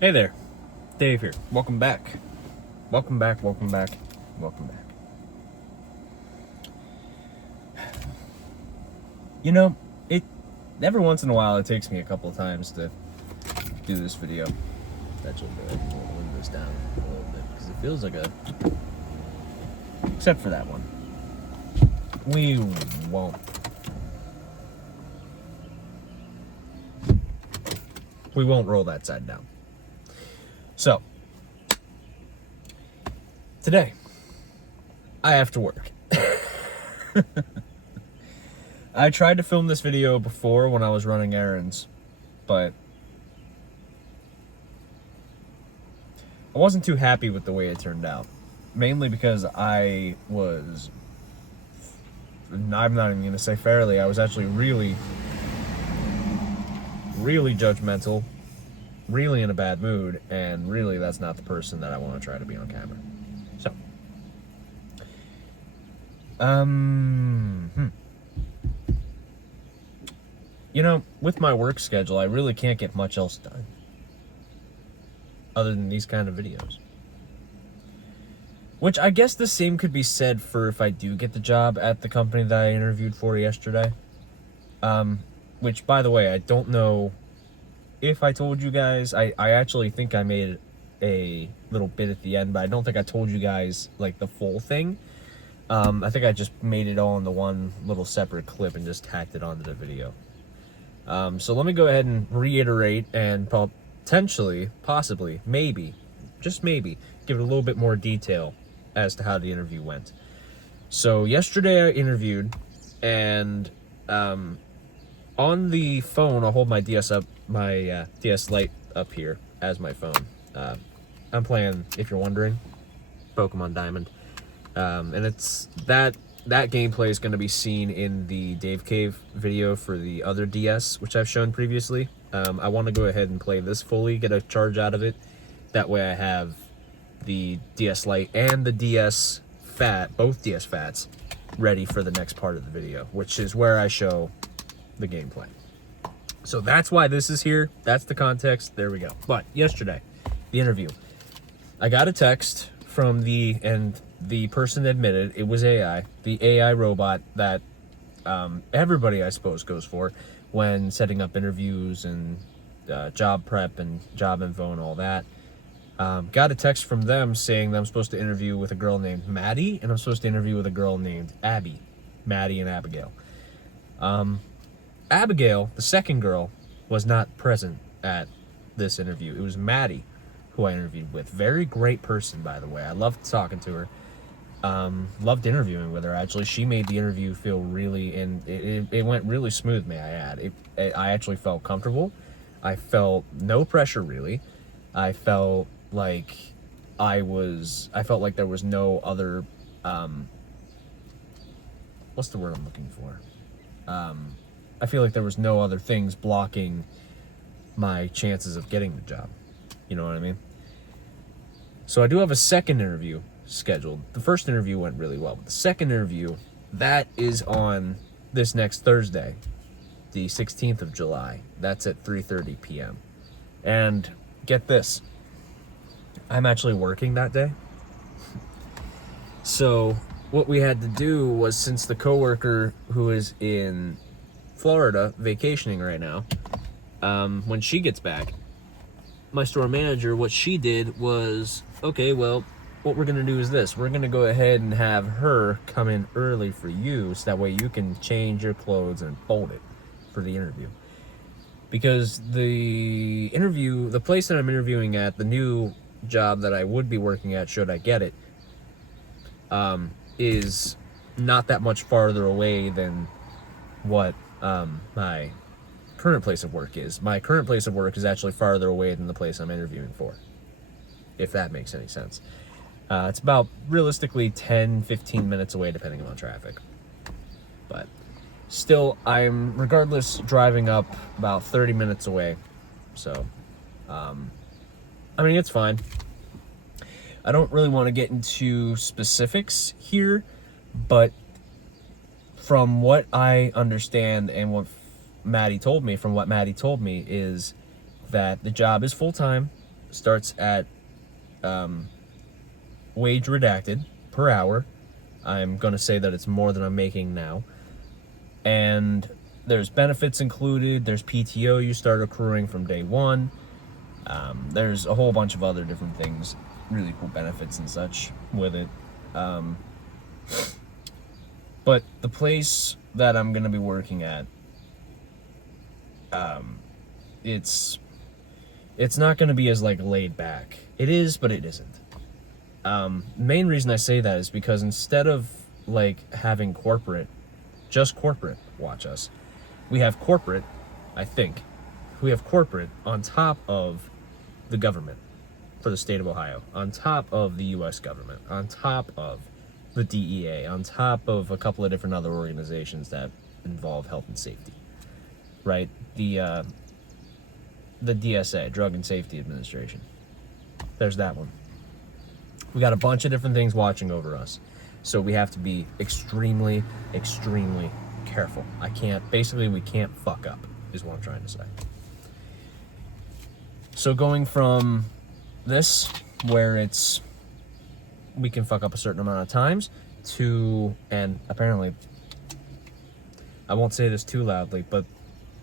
Hey there, Dave here. Welcome back. Welcome back, welcome back, welcome back. You know, every once in a while it takes me a couple of times to do this video. Actually, go ahead and move this down a little bit because it feels like a. Except for that one. We won't. We won't roll that side down. So, today, I have to work. I tried to film this video before when I was running errands, but I wasn't too happy with the way it turned out. Mainly because I'm not even going to say fairly, I was actually really judgmental, really in a bad mood, and really that's not the person that I want to try to be on camera. So, you know, with my work schedule, I really can't get much else done other than these kind of videos. Which I guess the same could be said for if I do get the job at the company that I interviewed for yesterday. Which, by the way, I don't know if I told you guys. I actually think I made a little bit at the end, but I don't think I told you guys, like, the full thing. I think I just made it all in the one little separate clip and just tacked it onto the video. So let me go ahead and reiterate and potentially, possibly, maybe, just maybe, give it a little bit more detail as to how the interview went. So yesterday I interviewed, and on the phone, I'll hold my DS Lite up here as my phone. I'm playing, if you're wondering, Pokemon Diamond, and it's that gameplay is going to be seen in the Dave Cave video for the other DS, which I've shown previously. I want to go ahead and play this fully, get a charge out of it. That way I have the DS Lite and the DS Fat, both DS Fats, ready for the next part of the video, which is where I show the gameplay. So that's why this is here. That's the context. There we go. But yesterday, the interview, I got a text from the person admitted it was AI, the AI robot that everybody, I suppose, goes for when setting up interviews and job prep and job info and all that. Got a text from them saying that I'm supposed to interview with a girl named Maddie, and I'm supposed to interview with a girl named Abby. Maddie and Abigail. Abigail, the second girl, was not present at this interview. It was Maddie who I interviewed with. Very great person, by the way. I loved talking to her. Loved interviewing with her. Actually, she made the interview feel really, and it went really smooth, may I add. I actually felt comfortable. I felt no pressure, really. I felt like there was no other, what's the word I'm looking for? I feel like there was no other things blocking my chances of getting the job. You know what I mean? So I do have a second interview scheduled. The first interview went really well, but the second interview, that is on this next Thursday, the 16th of July. That's at 3:30 p.m. And get this, I'm actually working that day. So what we had to do was, since the coworker who is in Florida vacationing right now, when she gets back, my store manager, what she did was, okay, well, what we're gonna do is this. We're gonna go ahead and have her come in early for you, so that way you can change your clothes and fold it for the interview. Because the place that I'm interviewing at, the new job that I would be working at should I get it, is not that much farther away than what my current place of work is. My current place of work is actually farther away than the place I'm interviewing for, if that makes any sense. It's about, realistically, 10-15 minutes away, depending on traffic. But still, I'm, regardless, driving up about 30 minutes away. So, I mean, it's fine. I don't really want to get into specifics here, but from what I understand and what Maddie told me, is that the job is full-time. starts at wage redacted per hour. I'm going to say that it's more than I'm making now. And there's benefits included. There's PTO you start accruing from day one. There's a whole bunch of other different things, really cool benefits and such with it. But the place that I'm going to be working at, it's not going to be as, like, laid back. It is, but it isn't. Main reason I say that is because instead of, like, having just corporate watch us, we have corporate, I think, we have corporate on top of the government for the state of Ohio, on top of the U.S. government, on top of the DEA, on top of a couple of different other organizations that involve health and safety, right? The DSA, Drug and Safety Administration. There's that one. We got a bunch of different things watching over us. So we have to be extremely, extremely careful. We can't fuck up, is what I'm trying to say. So going from this, where we can fuck up a certain amount of times, to, and apparently, I won't say this too loudly, but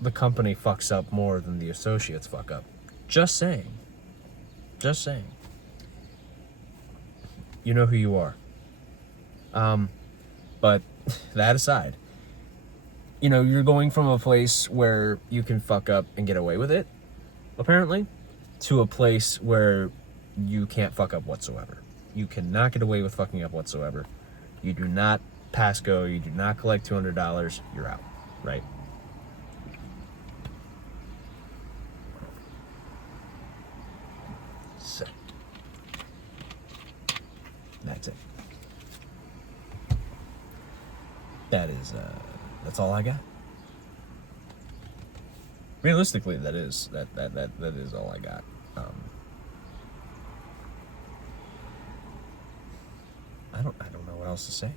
the company fucks up more than the associates fuck up. Just saying. Just saying. You know who you are. But that aside, you're going from a place where you can fuck up and get away with it, apparently, to a place where you can't fuck up whatsoever. You cannot get away with fucking up whatsoever. You do not pass go. You do not collect $200. You're out, right? So, that's it. That's all I got. Realistically, that is all I got. I don't know what else to say.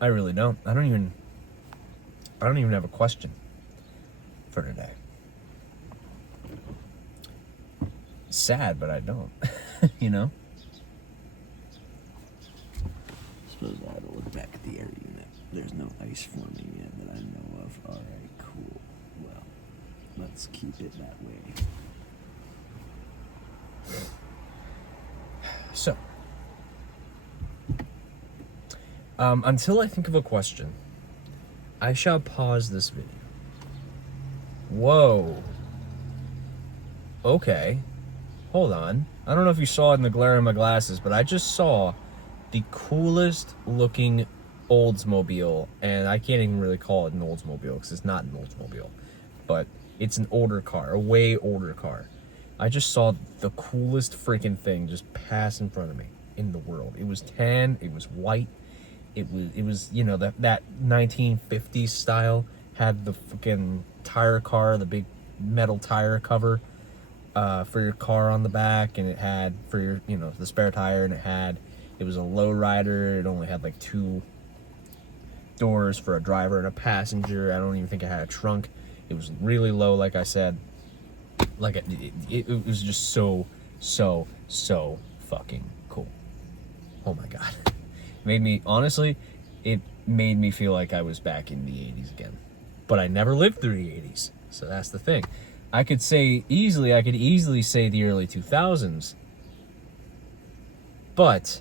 I really don't. I don't even have a question for today. Sad, but I don't. Suppose I had to look back at the air unit. There's no ice forming yet that I know of. Alright, cool. Well, let's keep it that way. So, until I think of a question, I shall pause this video. Whoa. Okay. Hold on. I don't know if you saw it in the glare of my glasses, but I just saw the coolest looking Oldsmobile, and I can't even really call it an Oldsmobile because it's not an Oldsmobile, but it's an older car, a way older car. I just saw the coolest freaking thing just pass in front of me in the world. It was tan, it was white, it was that 1950s style, had the freaking tire car, the big metal tire cover for your car on the back, and it had for your the spare tire, and it was a low rider. It only had like 2 doors for a driver and a passenger. I don't even think it had a trunk. It was really low, like I said. Like it was just so fucking cool. Oh my god. It made me feel like I was back in the 80s again. But I never lived through the 80s. So that's the thing. I could easily say the early 2000s. But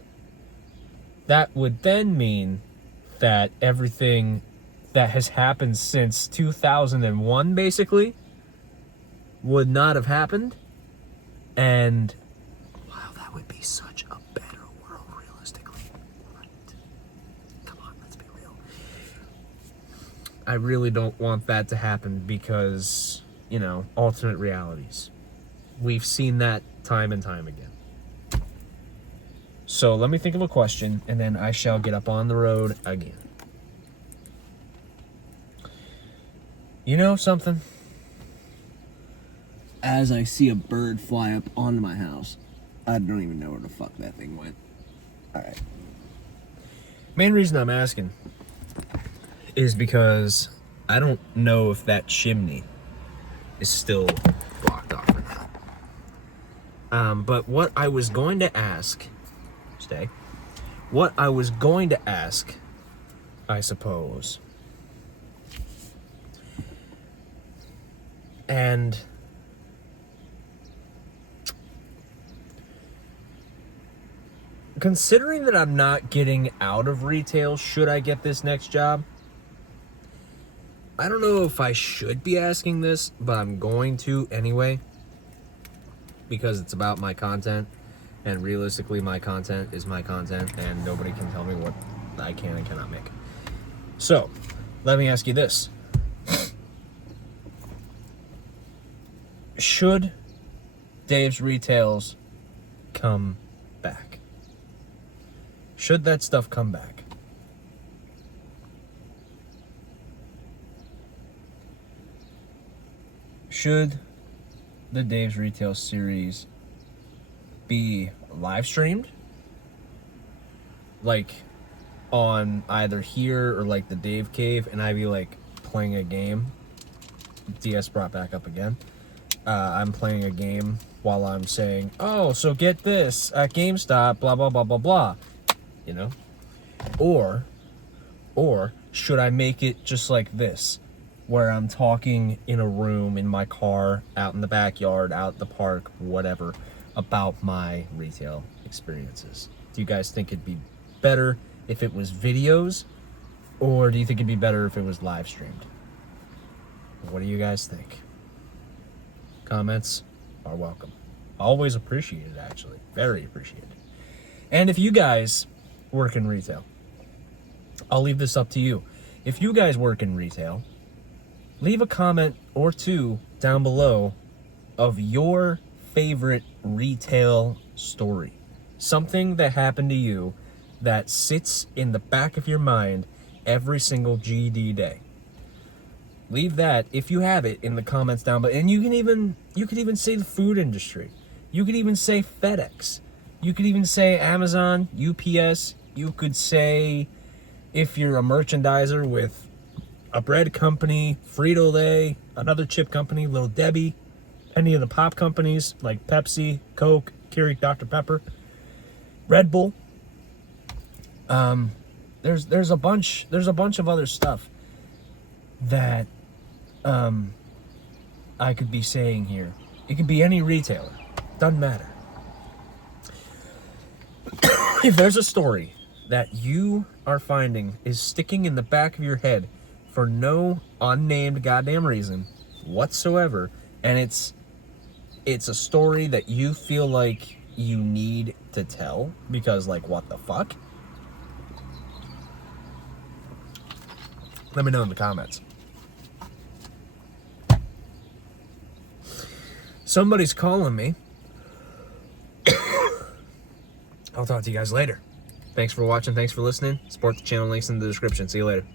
that would then mean that everything that has happened since 2001, basically, would not have happened. And wow, that would be such a better world, realistically. Right? Come on, let's be real. I really don't want that to happen because, alternate realities. We've seen that time and time again. So let me think of a question, and then I shall get up on the road again. You know something? As I see a bird fly up onto my house, I don't even know where the fuck that thing went. Alright. Main reason I'm asking is because I don't know if that chimney is still blocked off or not. But what I was going to ask, what I was going to ask, I suppose, and considering that I'm not getting out of retail, should I get this next job? I don't know if I should be asking this, but I'm going to anyway, because it's about my content, and realistically my content is my content, and nobody can tell me what I can and cannot make. So, let me ask you this. Should Dave's Retails come back? Should that stuff come back? Should the Dave's Retail series be live streamed? Like on either here or like the Dave Cave, and I be like playing a game. DS brought back up again. I'm playing a game while I'm saying, oh, so get this at GameStop, blah, blah, blah, blah, blah. You know? Or should I make it just like this, where I'm talking in a room, in my car, out in the backyard, out in the park, whatever, about my retail experiences? Do you guys think it'd be better if it was videos, or do you think it'd be better if it was live streamed? What do you guys think? Comments are welcome. Always appreciated, actually. Very appreciated. And if you guys work in retail, I'll leave this up to you. If you guys work in retail, leave a comment or two down below of your favorite retail story. Something that happened to you that sits in the back of your mind every single GD day. Leave that, if you have it, in the comments down below. And you could even say the food industry. You could even say FedEx. You could even say Amazon, UPS. You could say, if you're a merchandiser with a bread company, Frito-Lay, another chip company, Little Debbie, any of the pop companies like Pepsi, Coke, Keurig, Dr. Pepper, Red Bull. There's a bunch of other stuff that I could be saying here. It could be any retailer. Doesn't matter. If there's a story that you are finding is sticking in the back of your head for no unnamed goddamn reason whatsoever, and it's a story that you feel like you need to tell because, like, what the fuck? Let me know in the comments. Somebody's calling me. I'll talk to you guys later. Thanks for watching. Thanks for listening. Support the channel. Links in the description. See you later.